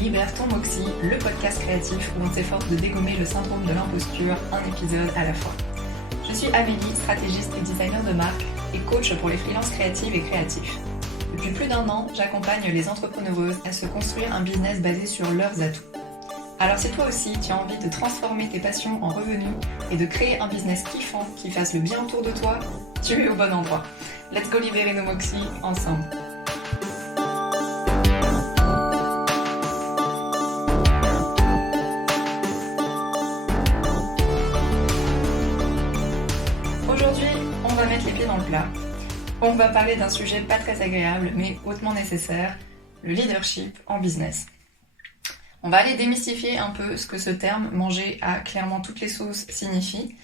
Libère ton Moxie, le podcast créatif où on s'efforce de dégommer le syndrome de l'imposture, un épisode à la fois. Je suis Amélie, stratégiste et designer de marque et coach pour les freelances créatives et créatifs. Depuis plus d'1 an, j'accompagne les entrepreneureuses à se construire un business basé sur leurs atouts. Alors si toi aussi tu as envie de transformer tes passions en revenus et de créer un business kiffant qui fasse le bien autour de toi, tu es au bon endroit. Let's go libérer nos Moxies ensemble. Aujourd'hui, on va mettre les pieds dans le plat. On va parler d'un sujet pas très agréable mais hautement nécessaire, le leadership en business. On va aller démystifier un peu ce que ce terme « manger à clairement toutes les sauces » signifie.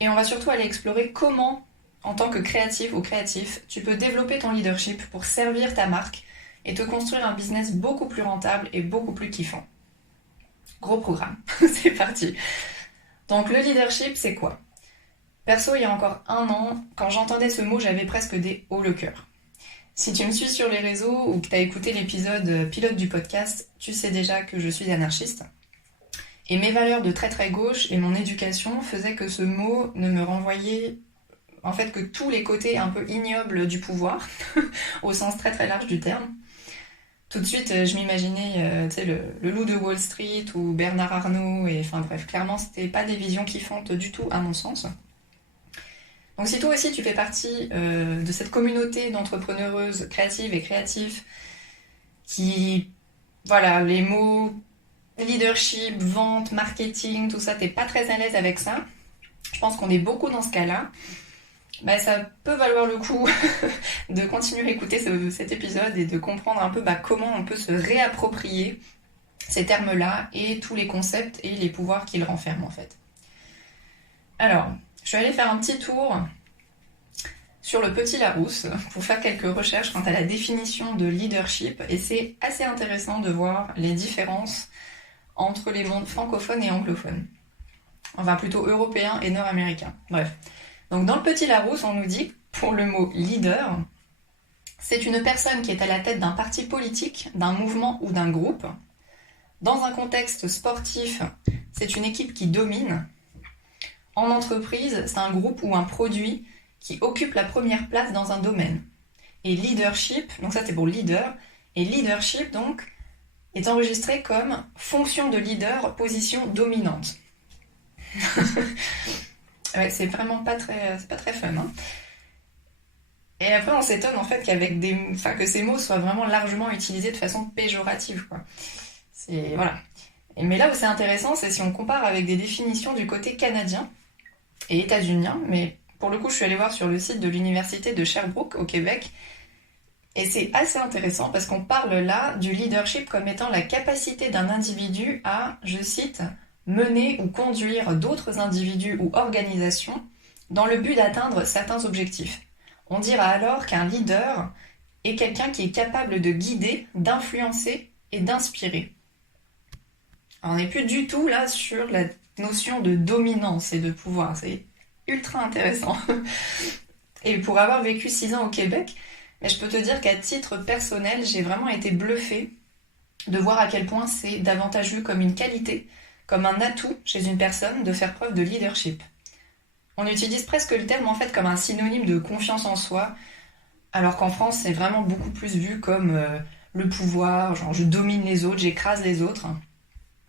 Et on va surtout aller explorer comment, en tant que créative ou créatif, tu peux développer ton leadership pour servir ta marque et te construire un business beaucoup plus rentable et beaucoup plus kiffant. Gros programme, c'est parti. Donc le leadership, c'est quoi ? Perso, il y a encore 1 an, quand j'entendais ce mot, j'avais presque des hauts le cœur. Si tu me suis sur les réseaux ou que tu as écouté l'épisode pilote du podcast, tu sais déjà que je suis anarchiste. Et mes valeurs de très gauche et mon éducation faisaient que ce mot ne me renvoyait en fait que tous les côtés un peu ignobles du pouvoir, au sens très large du terme. Tout de suite, je m'imaginais le loup de Wall Street ou Bernard Arnault, et enfin bref, clairement, c'était pas des visions kiffantes du tout à mon sens. Donc si toi aussi tu fais partie de cette communauté d'entrepreneureuses créatives et créatifs qui, voilà, les mots leadership, vente, marketing, tout ça, t'es pas très à l'aise avec ça, je pense qu'on est beaucoup dans ce cas-là, ça peut valoir le coup de continuer à écouter cet épisode et de comprendre un peu comment on peut se réapproprier ces termes-là et tous les concepts et les pouvoirs qu'ils renferment en fait. Alors, je suis allée faire un petit tour sur le Petit Larousse pour faire quelques recherches quant à la définition de leadership et c'est assez intéressant de voir les différences entre les mondes francophones et anglophones. Enfin plutôt européens et nord-américains. Bref. Donc dans le Petit Larousse, on nous dit que pour le mot leader, c'est une personne qui est à la tête d'un parti politique, d'un mouvement ou d'un groupe. Dans un contexte sportif, c'est une équipe qui domine. En entreprise, c'est un groupe ou un produit qui occupe la première place dans un domaine. Et leadership, donc ça c'est pour leader, et leadership donc est enregistré comme fonction de leader, position dominante. Ouais, c'est vraiment pas très fun. Hein. Et après on s'étonne en fait que ces mots soient vraiment largement utilisés de façon péjorative, quoi. Voilà. Mais là où c'est intéressant, c'est si on compare avec des définitions du côté canadien et états-unien, mais pour le coup, je suis allée voir sur le site de l'université de Sherbrooke, au Québec, et c'est assez intéressant parce qu'on parle là du leadership comme étant la capacité d'un individu à, je cite, mener ou conduire d'autres individus ou organisations dans le but d'atteindre certains objectifs. On dira alors qu'un leader est quelqu'un qui est capable de guider, d'influencer et d'inspirer. Alors, on n'est plus du tout là sur la notion de dominance et de pouvoir, c'est ultra intéressant. Et pour avoir vécu 6 ans au Québec, je peux te dire qu'à titre personnel, j'ai vraiment été bluffée de voir à quel point c'est davantage vu comme une qualité, comme un atout chez une personne de faire preuve de leadership. On utilise presque le terme en fait comme un synonyme de confiance en soi, alors qu'en France, c'est vraiment beaucoup plus vu comme le pouvoir, genre je domine les autres, j'écrase les autres.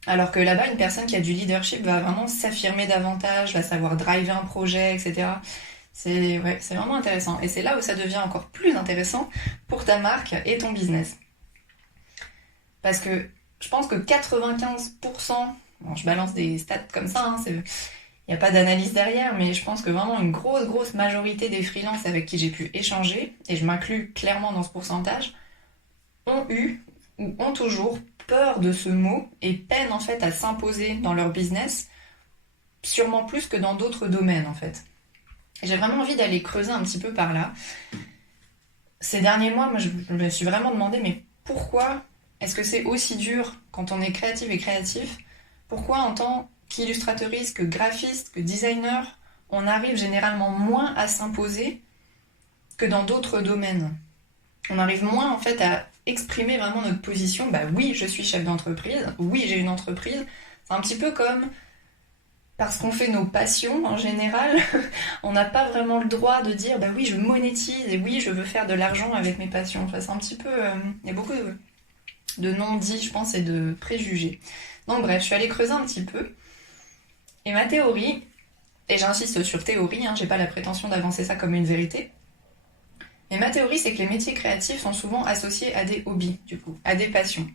Alors que là-bas, une personne qui a du leadership va vraiment s'affirmer davantage, va savoir driver un projet, etc. C'est vraiment intéressant. Et c'est là où ça devient encore plus intéressant pour ta marque et ton business. Parce que je pense que 95%, bon, je balance des stats comme ça, il n'y a pas d'analyse derrière, mais je pense que vraiment une grosse majorité des freelances avec qui j'ai pu échanger, et je m'inclus clairement dans ce pourcentage, ont eu ou ont toujours peur de ce mot et peinent en fait à s'imposer dans leur business, sûrement plus que dans d'autres domaines en fait. Et j'ai vraiment envie d'aller creuser un petit peu par là. Ces derniers mois, moi, je me suis vraiment demandé, mais pourquoi est-ce que c'est aussi dur quand on est créative et créatif ? Pourquoi en tant qu'illustratrice, que graphiste, que designer, on arrive généralement moins à s'imposer que dans d'autres domaines ? On arrive moins en fait à exprimer vraiment notre position. Bah oui, je suis chef d'entreprise, oui, j'ai une entreprise. C'est un petit peu comme parce qu'on fait nos passions en général, on n'a pas vraiment le droit de dire bah oui, je monétise et oui, je veux faire de l'argent avec mes passions. Enfin, c'est un petit peu. Il y a beaucoup de non-dits, je pense, et de préjugés. Donc bref, je suis allée creuser un petit peu. Et ma théorie, et j'insiste sur théorie, j'ai pas la prétention d'avancer ça comme une vérité, mais ma théorie, c'est que les métiers créatifs sont souvent associés à des hobbies, du coup, à des passions.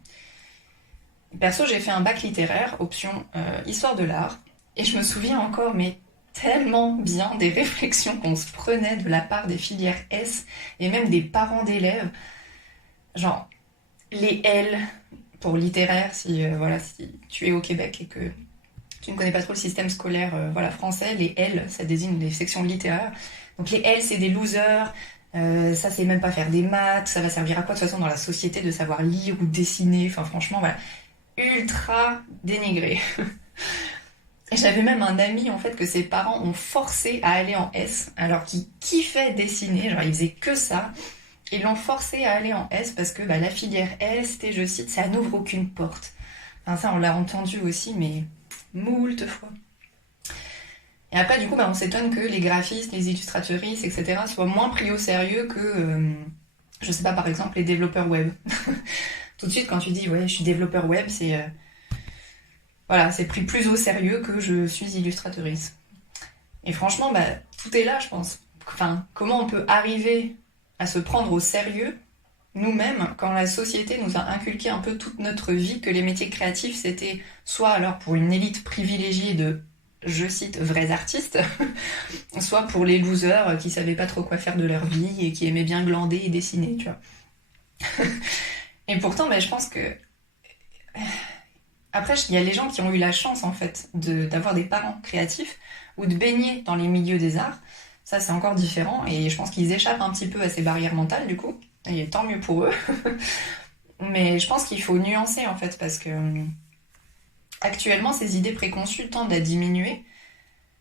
Perso, j'ai fait un bac littéraire, option histoire de l'art, et je me souviens encore, mais tellement bien des réflexions qu'on se prenait de la part des filières S et même des parents d'élèves. Genre, les L pour littéraire, si tu es au Québec et que tu ne connais pas trop le système scolaire français, les L, ça désigne les sections littéraires. Donc les L, c'est des losers, ça c'est même pas faire des maths, ça va servir à quoi de toute façon dans la société de savoir lire ou dessiner, enfin franchement voilà, ultra dénigré. Et j'avais même un ami en fait que ses parents ont forcé à aller en S alors qu'il kiffait dessiner, genre il faisait que ça. Ils l'ont forcé à aller en S parce que la filière S, c'était, je cite, ça n'ouvre aucune porte. Enfin ça on l'a entendu aussi mais moult fois. Et après du coup on s'étonne que les graphistes, les illustratrices, etc. soient moins pris au sérieux que, je sais pas par exemple les développeurs web. Tout de suite quand tu dis ouais je suis développeur web c'est... c'est pris plus au sérieux que je suis illustratrice. Et franchement, tout est là, je pense. Enfin, comment on peut arriver à se prendre au sérieux nous-mêmes quand la société nous a inculqué un peu toute notre vie que les métiers créatifs, c'était soit alors pour une élite privilégiée de, je cite, vrais artistes, soit pour les losers qui savaient pas trop quoi faire de leur vie et qui aimaient bien glander et dessiner, tu vois. Et pourtant, je pense que... Après, il y a les gens qui ont eu la chance, en fait, d'avoir des parents créatifs ou de baigner dans les milieux des arts. Ça, c'est encore différent et je pense qu'ils échappent un petit peu à ces barrières mentales, du coup. Et tant mieux pour eux. Mais je pense qu'il faut nuancer, en fait, parce que actuellement, ces idées préconçues tendent à diminuer.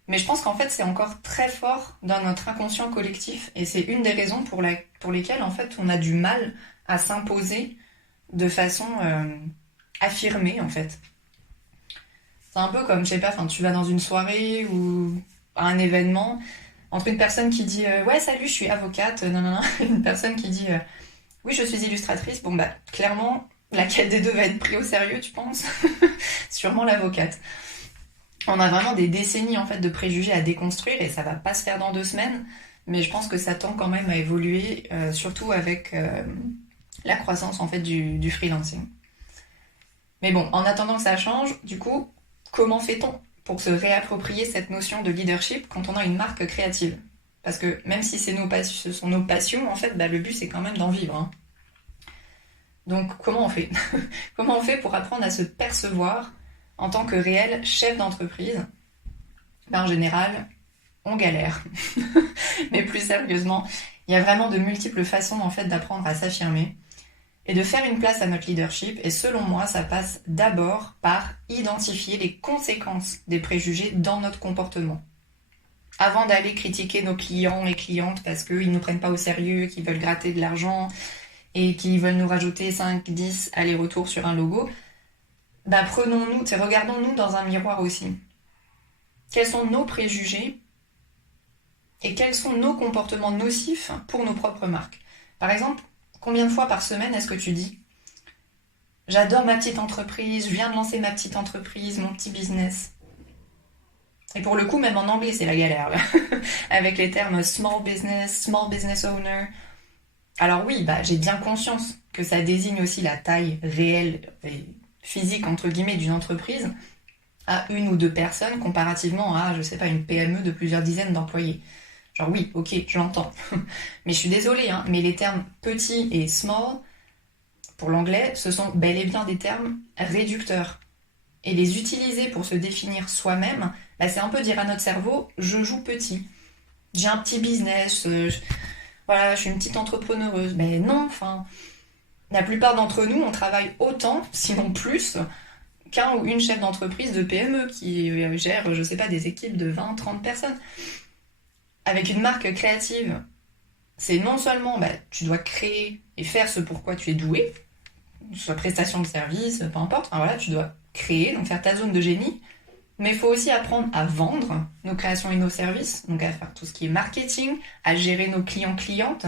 Mais je pense qu'en fait, c'est encore très fort dans notre inconscient collectif et c'est une des raisons pour lesquelles, en fait, on a du mal à s'imposer de façon... affirmé en fait. C'est un peu comme, je sais pas, tu vas dans une soirée ou à un événement, entre une personne qui dit ouais salut je suis avocate, nanana, et une personne qui dit oui je suis illustratrice, clairement laquelle des deux va être pris au sérieux tu penses? Sûrement l'avocate. On a vraiment des décennies en fait de préjugés à déconstruire et ça va pas se faire dans 2 semaines, mais je pense que ça tend quand même à évoluer, surtout avec la croissance en fait du freelancing. Mais bon, en attendant que ça change, du coup, comment fait-on pour se réapproprier cette notion de leadership quand on a une marque créative? Parce que même si ce sont nos passions, en fait, le but c'est quand même d'en vivre. Donc comment on fait? Comment on fait pour apprendre à se percevoir en tant que réel chef d'entreprise? En général, on galère. Mais plus sérieusement, il y a vraiment de multiples façons en fait d'apprendre à s'affirmer et de faire une place à notre leadership. Et selon moi, ça passe d'abord par identifier les conséquences des préjugés dans notre comportement. Avant d'aller critiquer nos clients et clientes parce qu'ils ne nous prennent pas au sérieux, qu'ils veulent gratter de l'argent et qu'ils veulent nous rajouter 5, 10 allers-retours sur un logo, prenons-nous, regardons-nous dans un miroir aussi. Quels sont nos préjugés et quels sont nos comportements nocifs pour nos propres marques? Par exemple, combien de fois par semaine est-ce que tu dis « J'adore ma petite entreprise, je viens de lancer ma petite entreprise, mon petit business ». Et pour le coup, même en anglais, c'est la galère, là. Avec les termes small business owner. Alors oui, j'ai bien conscience que ça désigne aussi la taille réelle et physique, entre guillemets, d'une entreprise à 1 ou 2 personnes comparativement à, je sais pas, une PME de plusieurs dizaines d'employés. Genre oui, ok, je l'entends. Mais je suis désolée, mais les termes petit et small, pour l'anglais, ce sont bel et bien des termes réducteurs. Et les utiliser pour se définir soi-même, c'est un peu dire à notre cerveau, je joue petit. J'ai un petit business, je suis une petite entrepreneureuse. Mais non, la plupart d'entre nous, on travaille autant, sinon plus, qu'un ou une chef d'entreprise de PME qui gère, je sais pas, des équipes de 20, 30 personnes. Avec une marque créative c'est non seulement tu dois créer et faire ce pourquoi tu es doué, que ce soit prestation de service, peu importe, enfin voilà, tu dois créer, donc faire ta zone de génie, mais il faut aussi apprendre à vendre nos créations et nos services, donc à faire tout ce qui est marketing, à gérer nos clients-clientes,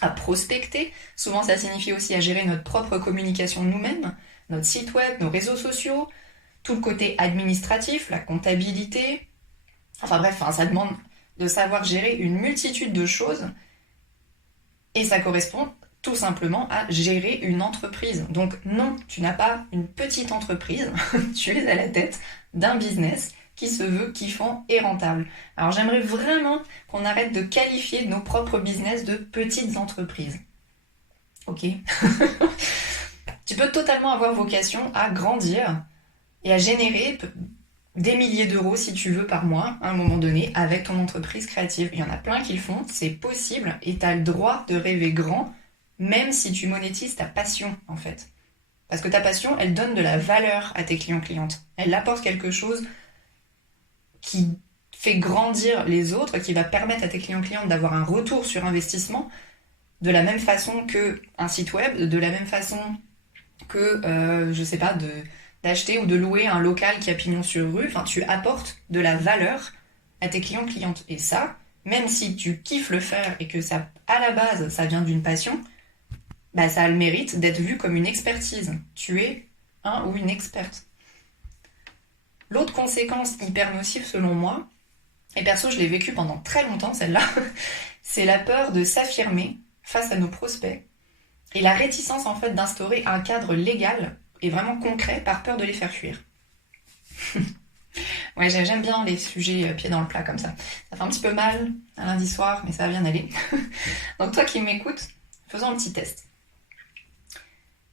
à prospecter. Souvent, ça signifie aussi à gérer notre propre communication nous-mêmes, notre site web, nos réseaux sociaux, tout le côté administratif, la comptabilité. Enfin bref, ça demande de savoir gérer une multitude de choses et ça correspond tout simplement à gérer une entreprise. Donc non, tu n'as pas une petite entreprise, tu es à la tête d'un business qui se veut kiffant et rentable. Alors j'aimerais vraiment qu'on arrête de qualifier nos propres business de petites entreprises. Ok. Tu peux totalement avoir vocation à grandir et à générer des milliers d'euros si tu veux par mois à un moment donné avec ton entreprise créative. Il y en a plein qui le font, c'est possible et tu as le droit de rêver grand même si tu monétises ta passion en fait. Parce que ta passion, elle donne de la valeur à tes clients-clientes. Elle apporte quelque chose qui fait grandir les autres, qui va permettre à tes clients-clientes d'avoir un retour sur investissement de la même façon qu'un site web, de la même façon que, je sais pas, d'acheter ou de louer un local qui a pignon sur rue. Enfin, tu apportes de la valeur à tes clients-clientes. Et ça, même si tu kiffes le faire et que ça, à la base, ça vient d'une passion, ça a le mérite d'être vu comme une expertise. Tu es un ou une experte. L'autre conséquence hyper nocive selon moi, et perso je l'ai vécu pendant très longtemps celle-là, c'est la peur de s'affirmer face à nos prospects et la réticence en fait d'instaurer un cadre légal et vraiment concret par peur de les faire fuir. Ouais, j'aime bien les sujets pieds dans le plat comme ça. Ça fait un petit peu mal un lundi soir, mais ça va bien aller. Donc toi qui m'écoutes, faisons un petit test.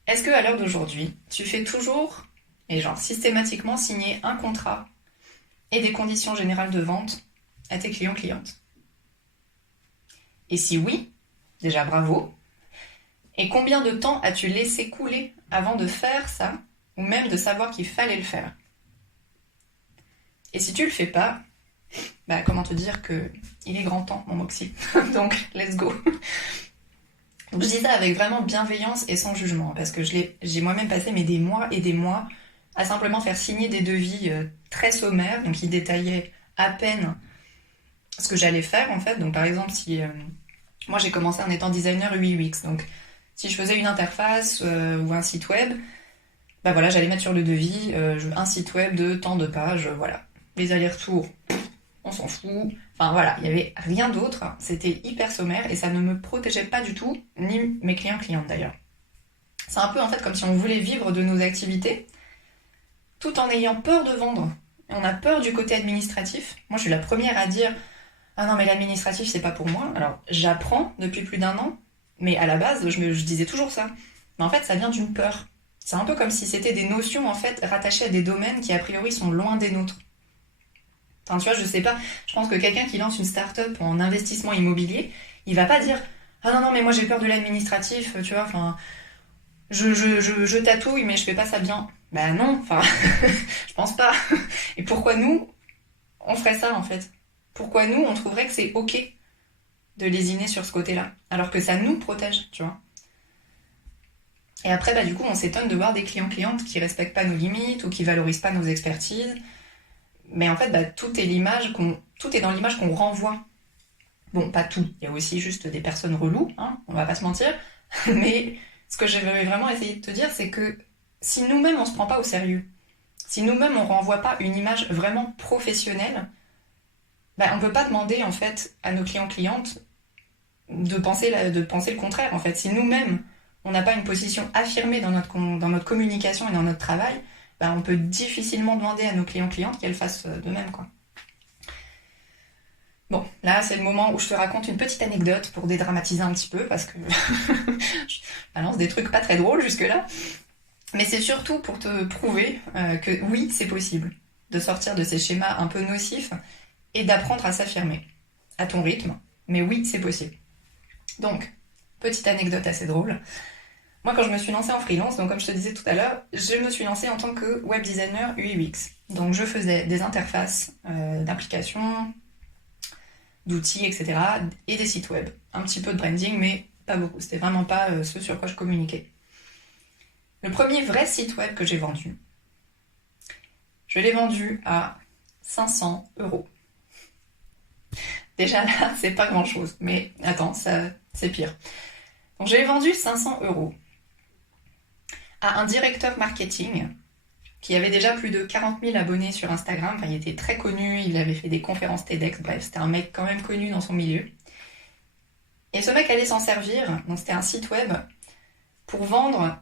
Est-ce que à l'heure d'aujourd'hui, tu fais toujours et systématiquement signer un contrat et des conditions générales de vente à tes clients-clientes? Et si oui, déjà bravo. Et combien de temps as-tu laissé couler avant de faire ça, ou même de savoir qu'il fallait le faire? Et si tu le fais pas, comment te dire que il est grand temps, mon Moxie. Donc, let's go. Donc je dis ça avec vraiment bienveillance et sans jugement, parce que j'ai moi-même passé des mois et des mois à simplement faire signer des devis très sommaires, donc qui détaillaient à peine ce que j'allais faire en fait. Donc par exemple, si moi j'ai commencé en étant designer UI UX, donc si je faisais une interface ou un site web, j'allais mettre sur le devis un site web de tant de pages, voilà. Les allers-retours, on s'en fout. Enfin voilà, il n'y avait rien d'autre, c'était hyper sommaire et ça ne me protégeait pas du tout, ni mes clients-clientes d'ailleurs. C'est un peu en fait comme si on voulait vivre de nos activités, tout en ayant peur de vendre. Et on a peur du côté administratif. Moi je suis la première à dire « Ah non mais l'administratif c'est pas pour moi ». Alors j'apprends depuis plus d'1 an, mais à la base je disais toujours ça. Mais en fait ça vient d'une peur. C'est un peu comme si c'était des notions en fait rattachées à des domaines qui a priori sont loin des nôtres. Enfin, tu vois, je sais pas, je pense que quelqu'un qui lance une start-up en investissement immobilier, il va pas dire « Ah non, mais moi j'ai peur de l'administratif, tu vois, enfin, je tatouille, mais je fais pas ça bien. » Non, enfin, je pense pas. Et pourquoi nous, on ferait ça en fait? Pourquoi nous, on trouverait que c'est ok de lésiner sur ce côté-là, alors que ça nous protège, tu vois? Et après, du coup, on s'étonne de voir des clients-clientes qui respectent pas nos limites ou qui valorisent pas nos expertises. Mais en fait, tout est dans l'image qu'on renvoie. Bon, pas tout. Il y a aussi juste des personnes reloues, hein, on va pas se mentir. Mais ce que j'avais vraiment essayé de te dire, c'est que si nous-mêmes on se prend pas au sérieux, si nous-mêmes on renvoie pas une image vraiment professionnelle, on peut pas demander en fait à nos clients-clientes de penser le contraire. En fait, si nous-mêmes on n'a pas une position affirmée dans notre communication et dans notre travail, on peut difficilement demander à nos clients-clientes qu'elles fassent de même, quoi. Bon, là, c'est le moment où je te raconte une petite anecdote pour dédramatiser un petit peu, parce que je balance des trucs pas très drôles jusque-là. Mais c'est surtout pour te prouver que oui, c'est possible de sortir de ces schémas un peu nocifs et d'apprendre à s'affirmer à ton rythme. Mais oui, c'est possible. Donc, petite anecdote assez drôle. Moi, quand je me suis lancée en freelance, donc comme je te disais tout à l'heure, je me suis lancée en tant que web designer UI UX. Donc je faisais des interfaces d'applications, d'outils, etc. et des sites web. Un petit peu de branding, mais pas beaucoup. C'était vraiment pas ce sur quoi je communiquais. Le premier vrai site web que j'ai vendu, je l'ai vendu à 500 €. Déjà là, c'est pas grand chose, mais attends, ça, c'est pire. Donc j'ai vendu 500 € à un directeur marketing qui avait déjà plus de 40 000 abonnés sur Instagram. Enfin, il était très connu, il avait fait des conférences TEDx, bref, c'était un mec quand même connu dans son milieu. Et ce mec allait s'en servir, donc c'était un site web, pour vendre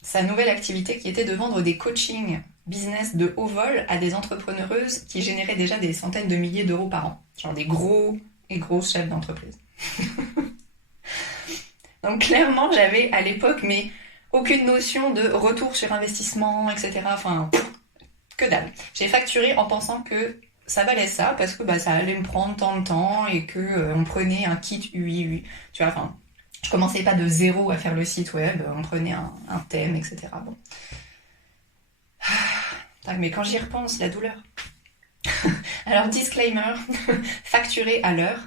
sa nouvelle activité qui était de vendre des coachings business de haut vol à des entrepreneureuses qui généraient déjà des centaines de milliers d'euros par an. Genre des gros et grosses chefs d'entreprise. Donc clairement, j'avais à l'époque, mais aucune notion de retour sur investissement, etc. Enfin, que dalle. J'ai facturé en pensant que ça valait ça, parce que ça allait me prendre tant de temps et que on prenait un kit UI. Tu vois, enfin, je commençais pas de zéro à faire le site web, on prenait un thème, etc. Bon. Mais quand j'y repense, la douleur. Alors, disclaimer, facturer à l'heure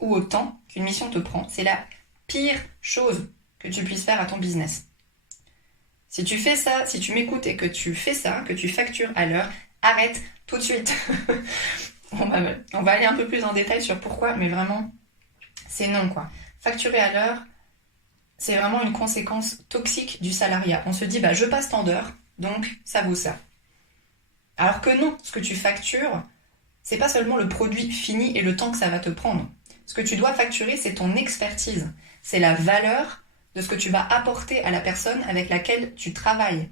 ou au temps qu'une mission te prend, c'est la pire chose que tu puisses faire à ton business. Si tu fais ça, si tu m'écoutes et que tu fais ça, que tu factures à l'heure, arrête tout de suite. On va aller un peu plus en détail sur pourquoi, mais vraiment, c'est non, quoi. Facturer à l'heure, c'est vraiment une conséquence toxique du salariat. On se dit, je passe tant d'heures, donc ça vaut ça. Alors que non, ce que tu factures, c'est pas seulement le produit fini et le temps que ça va te prendre. Ce que tu dois facturer, c'est ton expertise. C'est la valeur de ce que tu vas apporter à la personne avec laquelle tu travailles.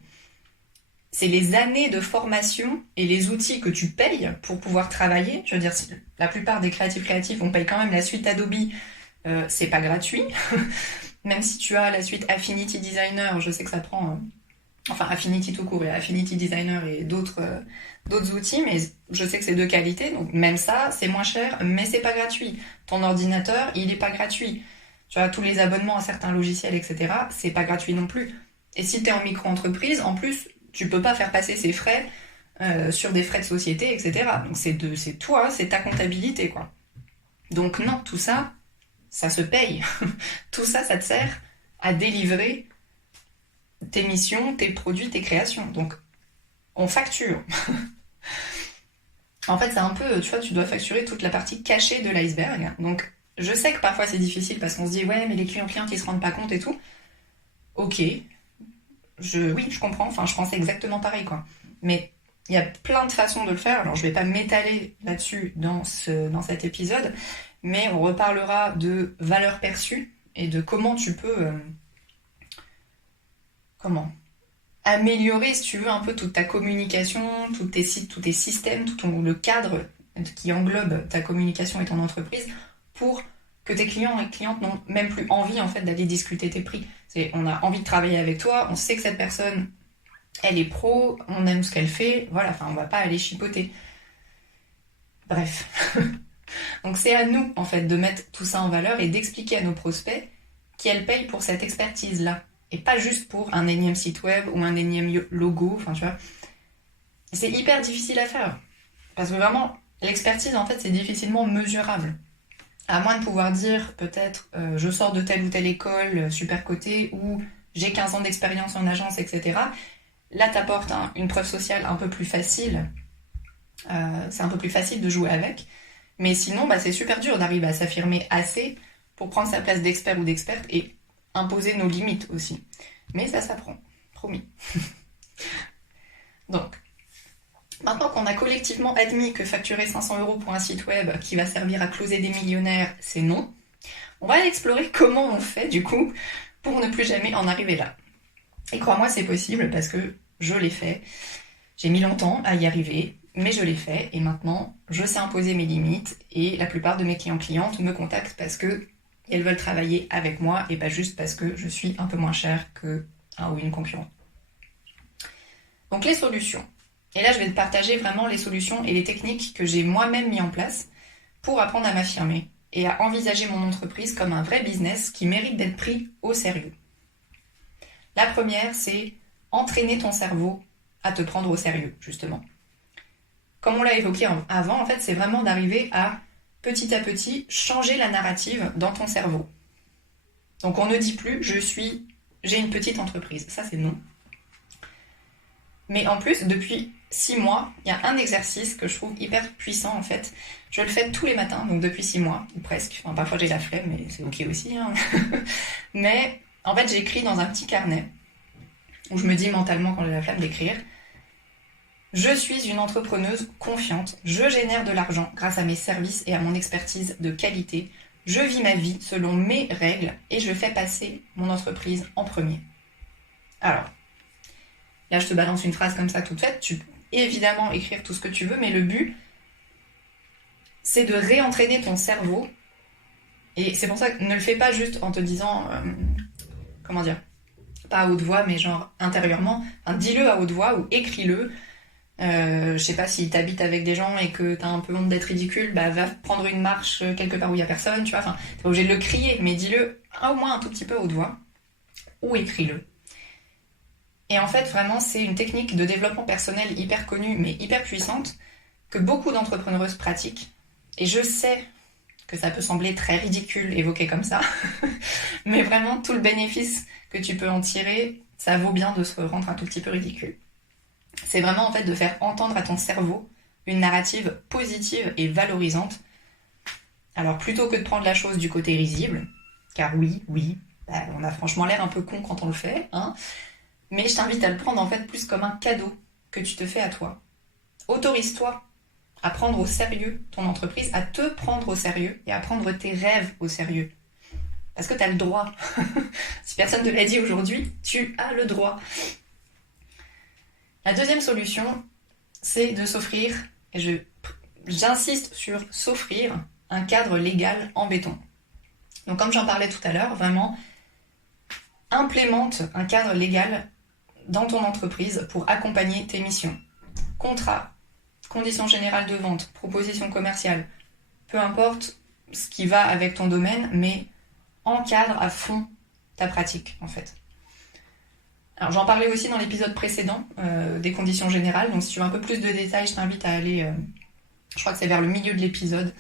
C'est les années de formation et les outils que tu payes pour pouvoir travailler. Je veux dire, la plupart des créatifs, on paye quand même la suite Adobe. C'est pas gratuit. Même si tu as la suite Affinity Designer, je sais que ça prend... Enfin, Affinity tout court et Affinity Designer et d'autres outils, mais je sais que c'est de qualité, donc même ça, c'est moins cher, mais c'est pas gratuit. Ton ordinateur, il est pas gratuit. Tu vois, tous les abonnements à certains logiciels, etc., c'est pas gratuit non plus. Et si t'es en micro-entreprise, en plus, tu peux pas faire passer ces frais sur des frais de société, etc. Donc c'est toi, c'est ta comptabilité, quoi. Donc non, tout ça, ça se paye. Tout ça, ça te sert à délivrer tes missions, tes produits, tes créations. Donc, on facture. En fait, c'est un peu, tu vois, tu dois facturer toute la partie cachée de l'iceberg. Donc, je sais que parfois c'est difficile parce qu'on se dit, ouais, mais les clientes, ils se rendent pas compte et tout. Ok. Oui, je comprends. Enfin, je pensais exactement pareil, quoi. Mais il y a plein de façons de le faire. Alors, je vais pas m'étaler là-dessus dans cet épisode, mais on reparlera de valeur perçue et de comment tu peux... améliorer, si tu veux, un peu toute ta communication, tous tes systèmes, le cadre qui englobe ta communication et ton entreprise pour que tes clients et clientes n'ont même plus envie, en fait, d'aller discuter tes prix. On a envie de travailler avec toi, on sait que cette personne, elle est pro, on aime ce qu'elle fait, voilà, enfin, on va pas aller chipoter. Bref. Donc c'est à nous, en fait, de mettre tout ça en valeur et d'expliquer à nos prospects qu'elles payent pour cette expertise-là. Et pas juste pour un énième site web ou un énième logo, enfin tu vois. C'est hyper difficile à faire. Parce que vraiment, l'expertise, en fait, c'est difficilement mesurable. À moins de pouvoir dire, peut-être, je sors de telle ou telle école super cotée, ou j'ai 15 ans d'expérience en agence, etc. Là, t'apportes une preuve sociale un peu plus facile. C'est un peu plus facile de jouer avec. Mais sinon, c'est super dur d'arriver à s'affirmer assez pour prendre sa place d'expert ou d'experte et imposer nos limites aussi. Mais ça s'apprend, promis. Donc, maintenant qu'on a collectivement admis que facturer 500 € pour un site web qui va servir à closer des millionnaires, c'est non, on va aller explorer comment on fait, du coup, pour ne plus jamais en arriver là. Et crois-moi, c'est possible parce que je l'ai fait. J'ai mis longtemps à y arriver, mais je l'ai fait. Et maintenant, je sais imposer mes limites. Et la plupart de mes clientes me contactent parce que elles veulent travailler avec moi et pas juste parce que je suis un peu moins chère qu'un ou une concurrente. Donc les solutions. Et là, je vais te partager vraiment les solutions et les techniques que j'ai moi-même mis en place pour apprendre à m'affirmer et à envisager mon entreprise comme un vrai business qui mérite d'être pris au sérieux. La première, c'est entraîner ton cerveau à te prendre au sérieux, justement. Comme on l'a évoqué avant, en fait, c'est vraiment d'arriver à petit à petit, changer la narrative dans ton cerveau. Donc on ne dit plus j'ai une petite entreprise. Ça, c'est non. Mais en plus, depuis 6 mois, il y a un exercice que je trouve hyper puissant en fait. Je le fais tous les matins, donc depuis 6 mois, ou presque. Enfin, parfois j'ai la flemme, mais c'est ok aussi. Hein. Mais en fait, j'écris dans un petit carnet où je me dis mentalement quand j'ai la flemme d'écrire. Je suis une entrepreneuse confiante. Je génère de l'argent grâce à mes services et à mon expertise de qualité. Je vis ma vie selon mes règles et je fais passer mon entreprise en premier. Alors, là, je te balance une phrase comme ça toute faite. Tu peux évidemment écrire tout ce que tu veux, mais le but, c'est de réentraîner ton cerveau. Et c'est pour ça que ne le fais pas juste en te disant, comment dire, pas à haute voix, mais genre intérieurement. Enfin, dis-le à haute voix ou écris-le. Je sais pas si t'habites avec des gens et que t'as un peu honte d'être ridicule, bah va prendre une marche quelque part où il y a personne, tu vois. Enfin, t'es pas obligé de le crier, mais dis-le au moins un tout petit peu à haute voix. Ou écris-le. Et en fait, vraiment, c'est une technique de développement personnel hyper connue, mais hyper puissante, que beaucoup d'entrepreneuses pratiquent. Et je sais que ça peut sembler très ridicule évoqué comme ça, mais vraiment, tout le bénéfice que tu peux en tirer, ça vaut bien de se rendre un tout petit peu ridicule. C'est vraiment en fait de faire entendre à ton cerveau une narrative positive et valorisante. Alors plutôt que de prendre la chose du côté risible, car oui, bah, on a franchement l'air un peu con quand on le fait, hein, mais je t'invite à le prendre en fait plus comme un cadeau que tu te fais à toi. Autorise-toi à prendre au sérieux ton entreprise, à te prendre au sérieux et à prendre tes rêves au sérieux. Parce que tu as le droit. Si personne ne te l'a dit aujourd'hui, tu as le droit. La deuxième solution, c'est de s'offrir, et j'insiste sur s'offrir, un cadre légal en béton. Donc comme j'en parlais tout à l'heure, vraiment, implémente un cadre légal dans ton entreprise pour accompagner tes missions. Contrat, conditions générales de vente, proposition commerciale, peu importe ce qui va avec ton domaine, mais encadre à fond ta pratique en fait. Alors j'en parlais aussi dans l'épisode précédent des conditions générales, donc si tu veux un peu plus de détails, je t'invite à aller, je crois que c'est vers le milieu de l'épisode,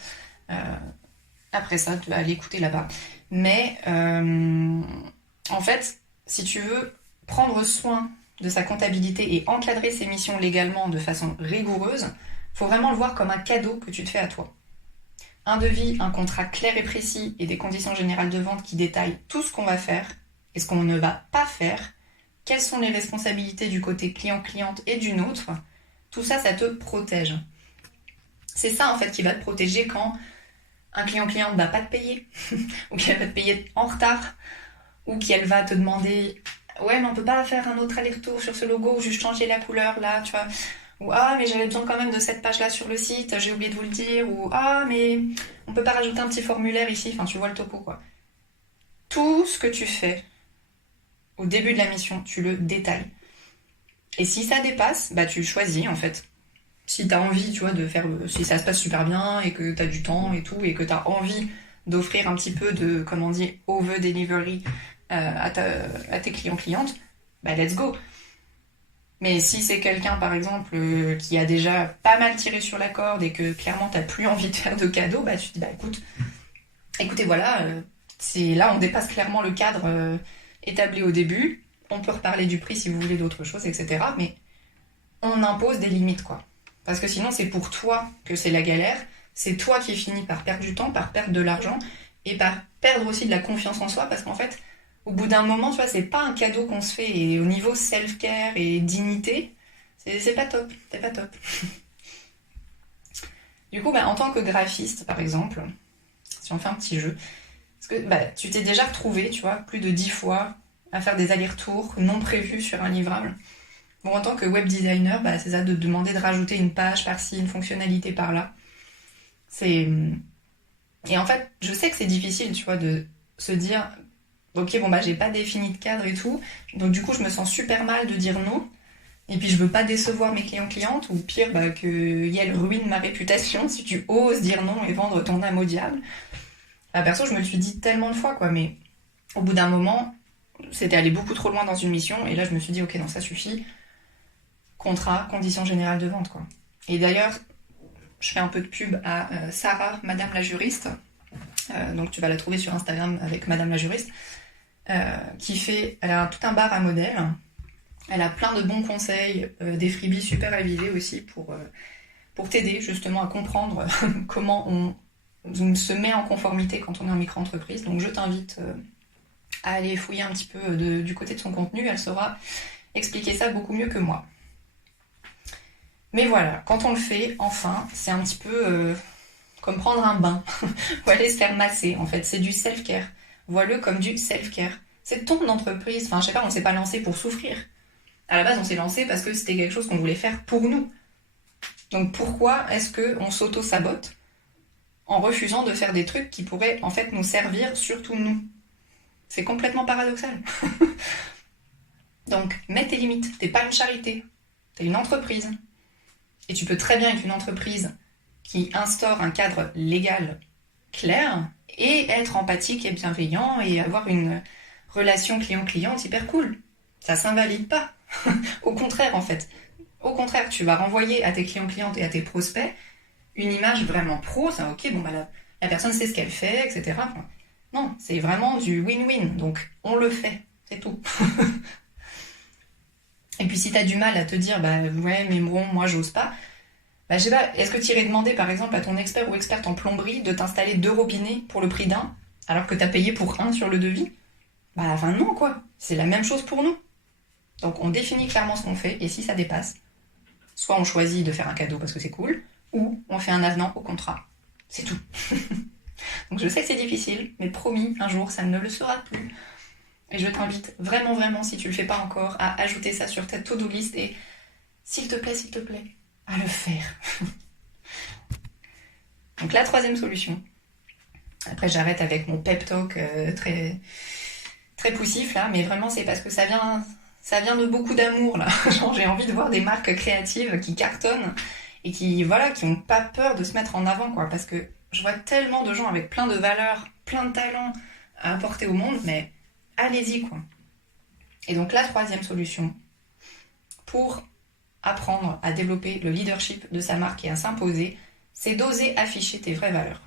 après ça, tu vas aller écouter là-bas. Mais en fait, si tu veux prendre soin de sa comptabilité et encadrer ses missions légalement de façon rigoureuse, il faut vraiment le voir comme un cadeau que tu te fais à toi. Un devis, un contrat clair et précis et des conditions générales de vente qui détaillent tout ce qu'on va faire et ce qu'on ne va pas faire, quelles sont les responsabilités du côté client-cliente et du nôtre, tout ça, ça te protège. C'est ça en fait qui va te protéger quand un client-client ne va pas te payer, ou qu'elle va te payer en retard, ou qu'elle va te demander « Ouais, mais on peut pas faire un autre aller-retour sur ce logo, ou juste changer la couleur là, tu vois ?» Ou « Ah, mais j'avais besoin quand même de cette page-là sur le site, j'ai oublié de vous le dire. » Ou « Ah, mais on peut pas rajouter un petit formulaire ici. » Enfin, tu vois le topo, quoi. Tout ce que tu fais au début de la mission, tu le détailles. Et si ça dépasse, bah tu choisis, en fait. Si t'as envie, tu vois, de faire... Si ça se passe super bien, et que t'as du temps et tout, et que t'as envie d'offrir un petit peu de, comment on dit, over-delivery à tes clients-clientes, bah let's go. Mais si c'est quelqu'un, par exemple, qui a déjà pas mal tiré sur la corde et que clairement t'as plus envie de faire de cadeaux, bah tu te dis, bah écoutez, voilà, c'est là on dépasse clairement le cadre établi au début. On peut reparler du prix si vous voulez d'autres choses, etc. Mais on impose des limites, quoi. Parce que sinon, c'est pour toi que c'est la galère. C'est toi qui finis par perdre du temps, par perdre de l'argent et par perdre aussi de la confiance en soi. Parce qu'en fait, au bout d'un moment, tu vois, c'est pas un cadeau qu'on se fait. Et au niveau self-care et dignité, c'est pas top. C'est pas top. Du coup, bah, en tant que graphiste, par exemple, si on fait un petit jeu, parce que bah, tu t'es déjà retrouvé, tu vois, plus de 10 fois à faire des allers-retours non prévus sur un livrable. Bon, en tant que web designer, bah, c'est ça, de demander de rajouter une page par-ci, une fonctionnalité par-là. Et en fait, je sais que c'est difficile, tu vois, de se dire ok, bon, bah, j'ai pas défini de cadre et tout, donc du coup, je me sens super mal de dire non, et puis je veux pas décevoir mes clients-clientes, ou pire, bah, qu'elles ruinent ma réputation si tu oses dire non et vendre ton âme au diable. Bah, perso, je me le suis dit tellement de fois, quoi, mais au bout d'un moment, c'était aller beaucoup trop loin dans une mission, et là, je me suis dit, ok, non, ça suffit. Contrat, conditions générales de vente, quoi. Et d'ailleurs, je fais un peu de pub à Sarah, Madame la juriste. Donc tu vas la trouver sur Instagram avec Madame la juriste. Elle a tout un bar à modèles. Elle a plein de bons conseils, des freebies super avisés aussi pour t'aider justement à comprendre comment on se met en conformité quand on est en micro-entreprise. Donc je t'invite à aller fouiller un petit peu du côté de son contenu. Elle saura expliquer ça beaucoup mieux que moi. Mais voilà, quand on le fait, enfin, c'est un petit peu comme prendre un bain ou aller se faire masser. En fait, c'est du self-care. Vois-le comme du self-care. C'est ton entreprise. Enfin, je sais pas, on s'est pas lancé pour souffrir. À la base, on s'est lancé parce que c'était quelque chose qu'on voulait faire pour nous. Donc pourquoi est-ce qu'on s'auto-sabote en refusant de faire des trucs qui pourraient en fait nous servir, surtout nous? C'est complètement paradoxal. Donc, mets tes limites. T'es pas une charité. T'es une entreprise. Et tu peux très bien être une entreprise qui instaure un cadre légal clair et être empathique et bienveillant et avoir une relation client-client hyper cool. Ça s'invalide pas. Au contraire, en fait. Au contraire, tu vas renvoyer à tes clients-clientes et à tes prospects une image vraiment pro. C'est ok, bon, bah, la personne sait ce qu'elle fait, etc. Enfin, non, c'est vraiment du win-win. Donc, on le fait. C'est tout. Et puis, si t'as du mal à te dire, bah ouais, mais bon, moi, j'ose pas. Bah, je sais pas, est-ce que tu irais demander par exemple à ton expert ou experte en plomberie de t'installer 2 robinets pour le prix d'un, alors que t'as payé pour un sur le devis? Bah enfin non quoi, c'est la même chose pour nous. Donc on définit clairement ce qu'on fait, et si ça dépasse, soit on choisit de faire un cadeau parce que c'est cool, ou on fait un avenant au contrat. C'est tout. Donc je sais que c'est difficile, mais promis, un jour ça ne le sera plus. Et je t'invite vraiment, vraiment, si tu le fais pas encore, à ajouter ça sur ta to-do list et s'il te plaît, à le faire. Donc la troisième solution. Après j'arrête avec mon pep talk très, très poussif là, mais vraiment c'est parce que ça vient de beaucoup d'amour là. Genre j'ai envie de voir des marques créatives qui cartonnent et qui ont pas peur de se mettre en avant quoi, parce que je vois tellement de gens avec plein de valeurs, plein de talents à apporter au monde, mais allez-y quoi. Et donc la troisième solution pour apprendre à développer le leadership de sa marque et à s'imposer, c'est d'oser afficher tes vraies valeurs.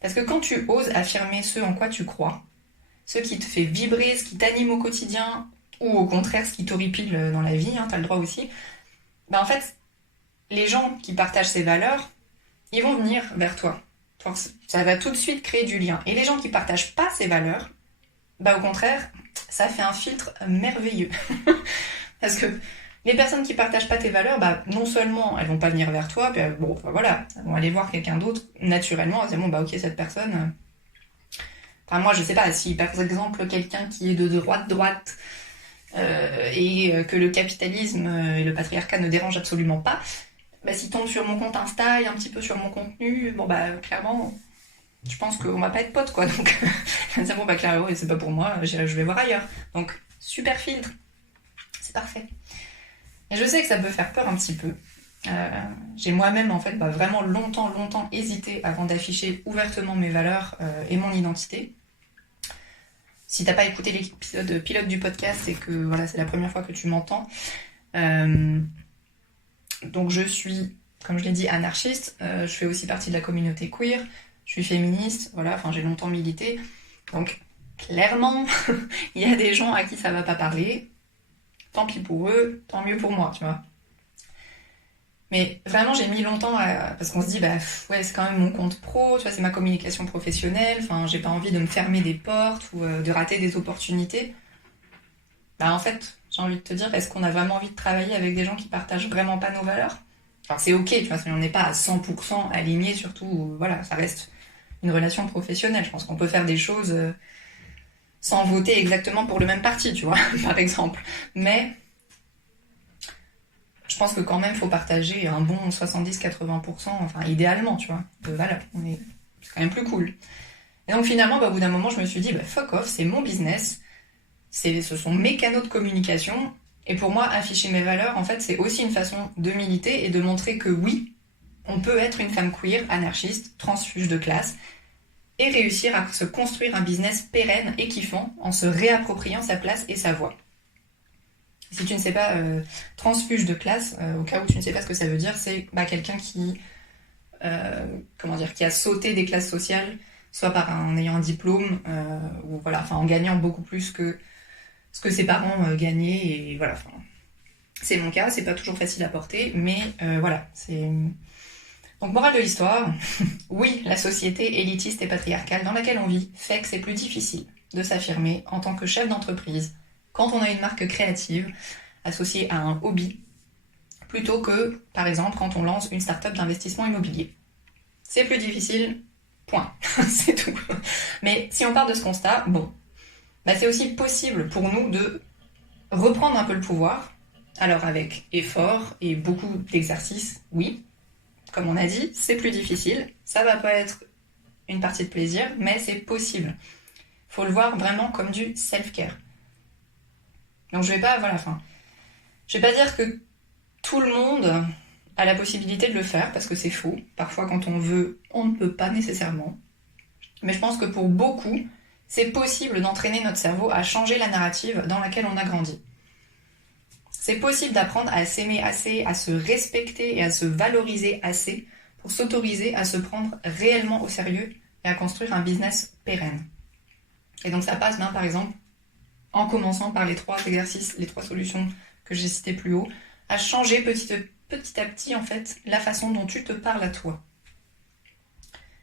Parce que quand tu oses affirmer ce en quoi tu crois, ce qui te fait vibrer, ce qui t'anime au quotidien, ou au contraire ce qui t'horripile dans la vie, t'as le droit aussi, bah en fait, les gens qui partagent ces valeurs, ils vont venir vers toi. Ça va tout de suite créer du lien. Et les gens qui partagent pas ces valeurs, bah au contraire, ça fait un filtre merveilleux. Parce que les personnes qui partagent pas tes valeurs, bah non seulement elles vont pas venir vers toi, puis bon, bah, voilà, elles vont aller voir quelqu'un d'autre naturellement, elles disent bon bah ok cette personne. Enfin moi je sais pas, si par exemple quelqu'un qui est de droite et que le capitalisme et le patriarcat ne dérangent absolument pas, bah s'il tombe sur mon compte Insta et un petit peu sur mon contenu, bon bah clairement je pense qu'on va pas être potes quoi, donc je vais dire bon bah clairement c'est pas pour moi, je vais voir ailleurs. Donc super filtre. C'est parfait. Et je sais que ça peut faire peur un petit peu. J'ai moi-même en fait vraiment longtemps hésité avant d'afficher ouvertement mes valeurs et mon identité. Si t'as pas écouté l'épisode pilote du podcast, c'est que voilà, c'est la première fois que tu m'entends. Donc je suis, comme je l'ai dit, anarchiste. Je fais aussi partie de la communauté queer. Je suis féministe. Voilà, enfin j'ai longtemps milité. Donc clairement, il y a des gens à qui ça va pas parler. Tant pis pour eux, tant mieux pour moi, tu vois. Mais vraiment, j'ai mis longtemps parce qu'on se dit, bah ouais, c'est quand même mon compte pro, tu vois, c'est ma communication professionnelle, enfin, j'ai pas envie de me fermer des portes ou de rater des opportunités. Bah en fait, j'ai envie de te dire, est-ce qu'on a vraiment envie de travailler avec des gens qui partagent vraiment pas nos valeurs? Enfin, c'est ok, tu vois, si on n'est pas à 100% aligné, surtout, voilà, ça reste une relation professionnelle. Je pense qu'on peut faire des choses sans voter exactement pour le même parti, tu vois, par exemple. Mais je pense que quand même, il faut partager un bon 70-80%, enfin idéalement, tu vois, de valeurs. C'est quand même plus cool. Et donc finalement, au bout d'un moment, je me suis dit, fuck off, c'est mon business, ce sont mes canaux de communication, et pour moi, afficher mes valeurs, en fait, c'est aussi une façon de militer et de montrer que oui, on peut être une femme queer, anarchiste, transfuge de classe, et réussir à se construire un business pérenne et kiffant en se réappropriant sa place et sa voix. Si tu ne sais pas, transfuge de classe, au cas où tu ne sais pas ce que ça veut dire, c'est quelqu'un qui, qui a sauté des classes sociales, soit en ayant un diplôme, ou voilà, enfin en gagnant beaucoup plus que ce que ses parents gagnaient, et voilà, enfin, c'est mon cas, c'est pas toujours facile à porter, mais voilà, c'est... Donc, morale de l'histoire, oui, la société élitiste et patriarcale dans laquelle on vit fait que c'est plus difficile de s'affirmer en tant que chef d'entreprise quand on a une marque créative associée à un hobby, plutôt que, par exemple, quand on lance une start-up d'investissement immobilier. C'est plus difficile, point. C'est tout. Mais si on part de ce constat, c'est aussi possible pour nous de reprendre un peu le pouvoir, alors avec effort et beaucoup d'exercices, oui. Comme on a dit, c'est plus difficile, ça va pas être une partie de plaisir, mais c'est possible. Faut le voir vraiment comme du self-care. Donc je vais pas dire que tout le monde a la possibilité de le faire, parce que c'est faux. Parfois, quand on veut, on ne peut pas nécessairement. Mais je pense que pour beaucoup, c'est possible d'entraîner notre cerveau à changer la narrative dans laquelle on a grandi. C'est possible d'apprendre à s'aimer assez, à se respecter et à se valoriser assez pour s'autoriser à se prendre réellement au sérieux et à construire un business pérenne. Et donc ça passe par exemple en commençant par les 3 exercices, les 3 solutions que j'ai citées plus haut, à changer petit à petit en fait la façon dont tu te parles à toi.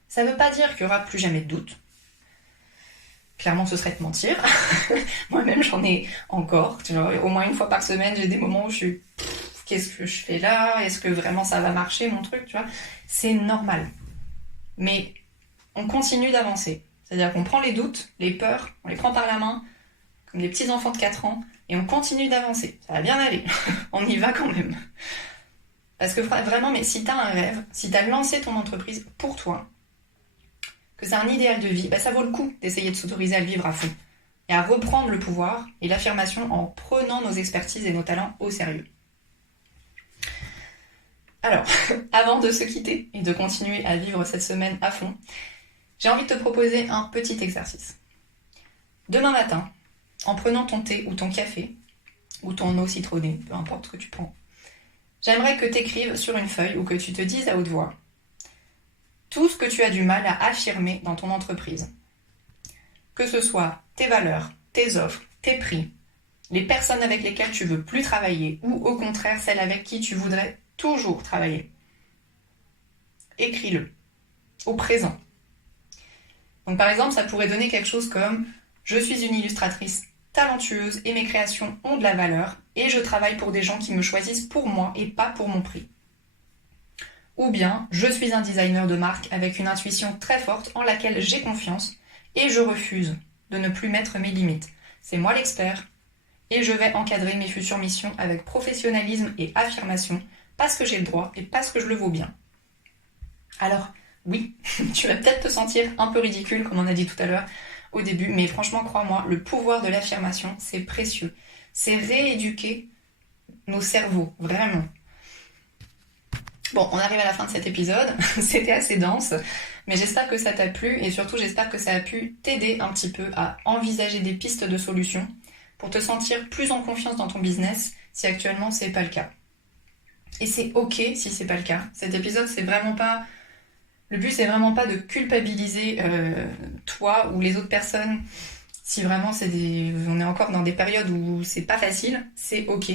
Ça ne veut pas dire qu'il n'y aura plus jamais de doute. Clairement, ce serait de mentir. Moi-même, j'en ai encore. Au moins une fois par semaine, j'ai des moments où je suis... Qu'est-ce que je fais là? Est-ce que vraiment ça va marcher, mon truc? C'est normal. Mais on continue d'avancer. C'est-à-dire qu'on prend les doutes, les peurs, on les prend par la main, comme des petits enfants de 4 ans, et on continue d'avancer. Ça va bien aller. On y va quand même. Parce que vraiment, mais si t'as un rêve, si t'as lancé ton entreprise pour toi, que c'est un idéal de vie, ça vaut le coup d'essayer de s'autoriser à le vivre à fond et à reprendre le pouvoir et l'affirmation en prenant nos expertises et nos talents au sérieux. Alors, avant de se quitter et de continuer à vivre cette semaine à fond, j'ai envie de te proposer un petit exercice. Demain matin, en prenant ton thé ou ton café, ou ton eau citronnée, peu importe ce que tu prends, j'aimerais que tu écrives sur une feuille ou que tu te dises à haute voix tout ce que tu as du mal à affirmer dans ton entreprise. Que ce soit tes valeurs, tes offres, tes prix, les personnes avec lesquelles tu veux plus travailler ou au contraire celles avec qui tu voudrais toujours travailler. Écris-le, au présent. Donc par exemple, ça pourrait donner quelque chose comme « Je suis une illustratrice talentueuse et mes créations ont de la valeur et je travaille pour des gens qui me choisissent pour moi et pas pour mon prix. » Ou bien « Je suis un designer de marque avec une intuition très forte en laquelle j'ai confiance et je refuse de ne plus mettre mes limites. C'est moi l'expert et je vais encadrer mes futures missions avec professionnalisme et affirmation parce que j'ai le droit et parce que je le vaux bien. » Alors, oui, tu vas peut-être te sentir un peu ridicule, comme on a dit tout à l'heure au début, mais franchement, crois-moi, le pouvoir de l'affirmation, c'est précieux. C'est rééduquer nos cerveaux, vraiment. Bon, on arrive à la fin de cet épisode, c'était assez dense, mais j'espère que ça t'a plu et surtout j'espère que ça a pu t'aider un petit peu à envisager des pistes de solutions pour te sentir plus en confiance dans ton business si actuellement c'est pas le cas. Et c'est ok si c'est pas le cas. Cet épisode, c'est vraiment pas... Le but, c'est vraiment pas de culpabiliser toi ou les autres personnes si vraiment on est encore dans des périodes où c'est pas facile, c'est ok.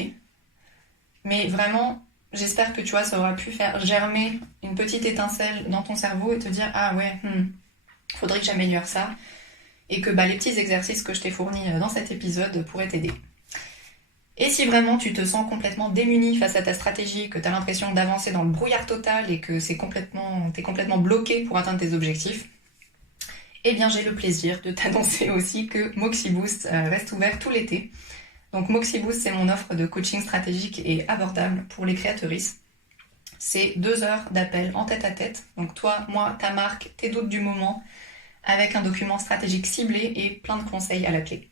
Mais vraiment... J'espère que tu vois, ça aura pu faire germer une petite étincelle dans ton cerveau et te dire « Ah ouais, faudrait que j'améliore ça. » Et que les petits exercices que je t'ai fournis dans cet épisode pourraient t'aider. Et si vraiment tu te sens complètement démuni face à ta stratégie, que tu as l'impression d'avancer dans le brouillard total et que t'es complètement bloqué pour atteindre tes objectifs, eh bien j'ai le plaisir de t'annoncer aussi que Moxie Boost reste ouvert tout l'été. Donc Moxie Boost, c'est mon offre de coaching stratégique et abordable pour les créatrices. C'est 2 heures d'appel en tête-à-tête. Donc toi, moi, ta marque, tes doutes du moment, avec un document stratégique ciblé et plein de conseils à la clé.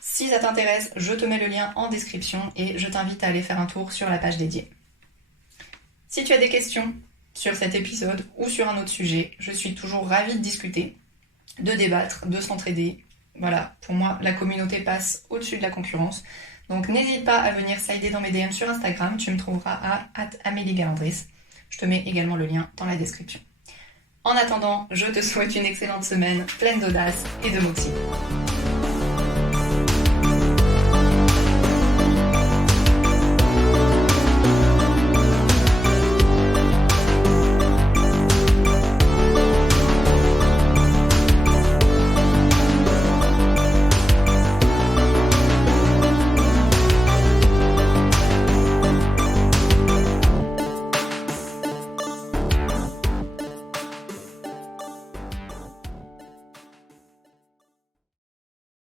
Si ça t'intéresse, je te mets le lien en description et je t'invite à aller faire un tour sur la page dédiée. Si tu as des questions sur cet épisode ou sur un autre sujet, je suis toujours ravie de discuter, de débattre, de s'entraider. Voilà, pour moi, la communauté passe au-dessus de la concurrence. Donc n'hésite pas à venir sider dans mes DM sur Instagram, tu me trouveras à @AmélieGalandris. Je te mets également le lien dans la description. En attendant, je te souhaite une excellente semaine pleine d'audace et de moxie.